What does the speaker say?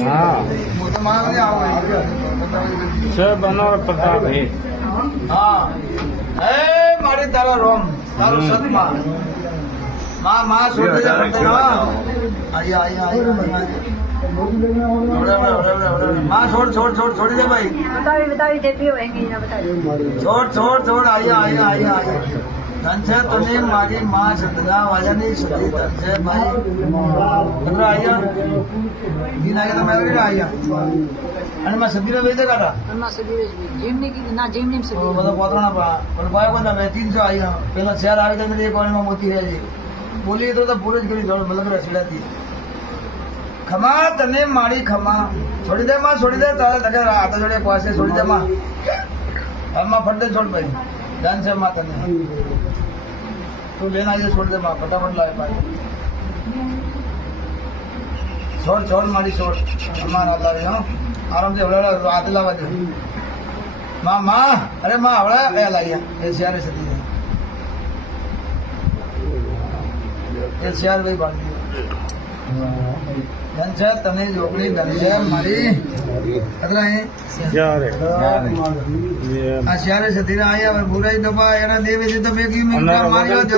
हाँ वो तो मार नहीं आओ सब बनोर प्रताप है हाँ ए मारी तारा रोम तारो सत माँ माँ माँ छोड़ दे जा करते ना आइए आइए आइए माँ छोड़ छोड़ छोड़ छोड़ दे भाई बताइए देती होंगी ना बताइए छोड़ छोड़ छोड़ आइए आइए आइए आइए ધન છે તને મારી માં સદગા વાજાની સદી ધન છે ભાઈ મિત્રો આયા ઈ નાગે તો મેરે આયા અને માં સદી રે વેદે કાઢા અમ્મા સદી જેમ ને કી ના જેમ નેમ તો સદી બધો પોતરાણા પણ ભાઈ કોના મે 300 આયા પેલા શેર આવી તો એક પાણીમાં મોતી રહેજી બોલી તો પૂરો જ કરી જોડ મલક રસીડાતી ખમા તને મારી ખમા છોડી દે માં છોડી દે તારે તકે હાથ જોડે પાસે છોડી દે માં આમાં ફટે છોડ ભાઈ ધન છે માં તને तू लेना ये छोड़ दे माँ फटाफट लाए पाए छोड़ छोड़ मारी छोड़ हमारा आता है आराम से हवड़ा हाथ लावा दे माँ माँ अरे माँ हवड़ा क्या लाइया ये सियारे सती है ये सियार भाई बांध धन છે તને જોગણી ધન છે મારી અતરા હે यार આ સિયારે સતી આયા હવે બુરાઈ દબા એના દેવે છે તો મેં કી મેં મારી વાત